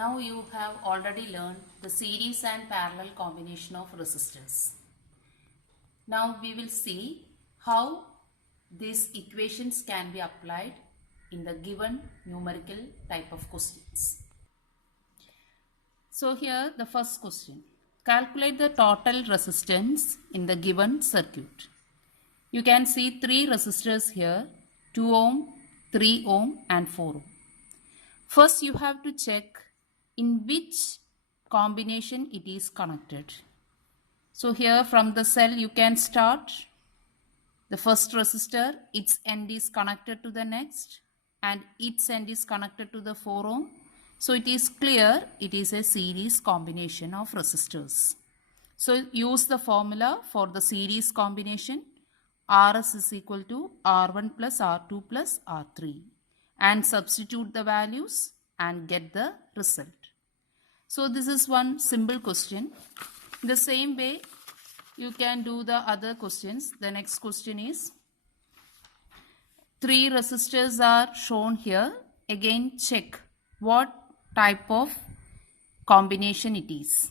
Now you have already learned the series and parallel combination of resistors. Now we will see how these equations can be applied in the given numerical type of questions. So here the first question. Calculate the total resistance in the given circuit. You can see three resistors here, 2 ohm, 3 ohm and 4 ohm. First you have to check in which combination it is connected. So here from the cell you can start. The first resistor, its end is connected to the next and its end is connected to the 4 ohm. So it is clear it is a series combination of resistors. So use the formula for the series combination. Rs is equal to R1 plus R2 plus R3 and substitute the values and get the result. So this is one simple question. The same way you can do the other questions. The next question is, three resistors are shown here. Again check what type of combination it is.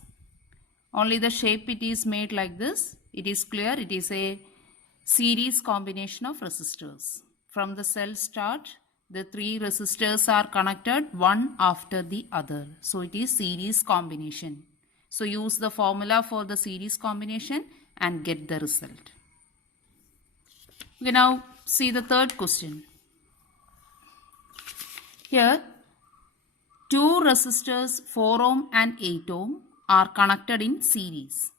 Only the shape it is made like this. It is clear it is a series combination of resistors. From the cell start, the three resistors are connected one after the other. So it is series combination. So use the formula for the series combination and get the result. We now see the third question. Here, two resistors 4 ohm and 8 ohm are connected in series.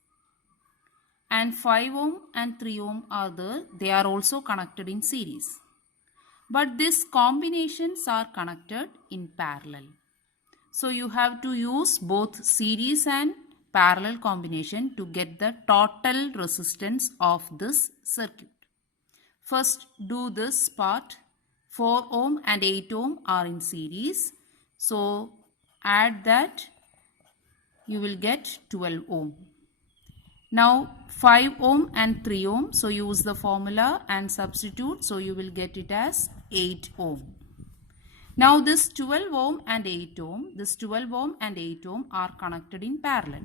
And 5 ohm and 3 ohm are there. They are also connected in series. But these combinations are connected in parallel. So you have to use both series and parallel combination to get the total resistance of this circuit. First do this part. 4 ohm and 8 ohm are in series. So add that, you will get 12 ohm. Now 5 ohm and 3 ohm, so use the formula and substitute, so you will get it as 8 ohm. Now this 12 ohm and 8 ohm, this 12 ohm and 8 ohm are connected in parallel.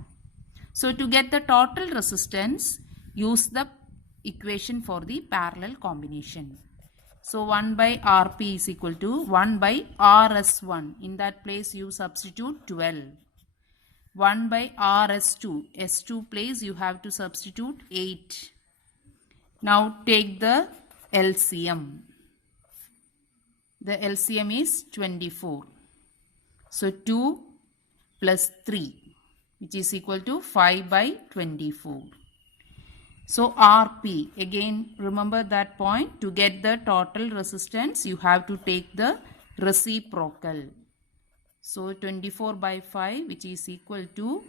So to get the total resistance, use the equation for the parallel combination. So 1 by Rp is equal to 1 by Rs1. In that place you substitute 12. 1 by Rs2. S2 place you have to substitute 8. Now take the LCM. The LCM is 24. So 2 plus 3, which is equal to 5 by 24. So Rp, again remember that point, to get the total resistance you have to take the reciprocal. So 24 by 5, which is equal to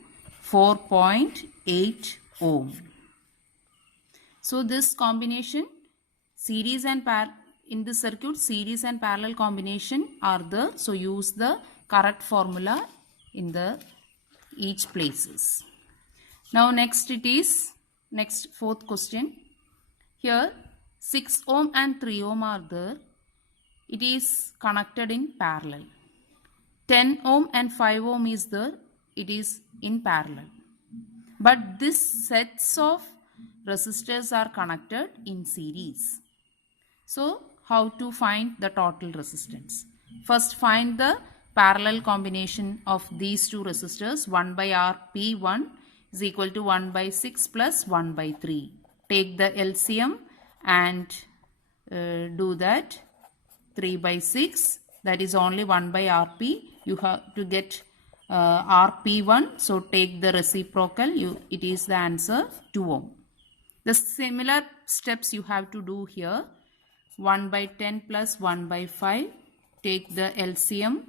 4.8 ohm. So this combination, series and in the circuit, series and parallel combination are there. So use the correct formula in the each places. Now next fourth question. Here 6 ohm and 3 ohm are there. It is connected in parallel. 10 ohm and 5 ohm is there. It is in parallel. But these sets of resistors are connected in series. So how to find the total resistance? First find the parallel combination of these two resistors. 1 by Rp1 is equal to 1 by 6 plus 1 by 3. Take the LCM and do that. 3 by 6, that is only 1 by Rp. You have to get Rp1, so take the reciprocal. It is the answer 2 ohm. The similar steps you have to do here. 1 by 10 plus 1 by 5. Take the LCM.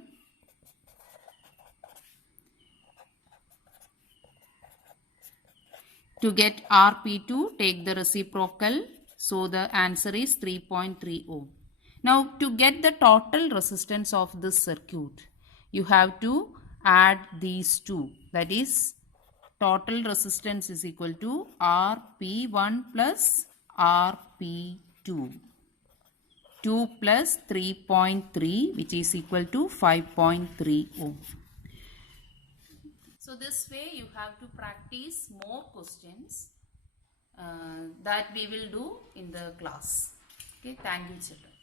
To get Rp2, take the reciprocal. So the answer is 3.3 ohm. Now to get the total resistance of this circuit, you have to add these two. That is, total resistance is equal to Rp1 plus Rp2. 2 plus 3.3, which is equal to 5.3 ohm. So this way you have to practice more questions that we will do in the class. Okay, thank you children.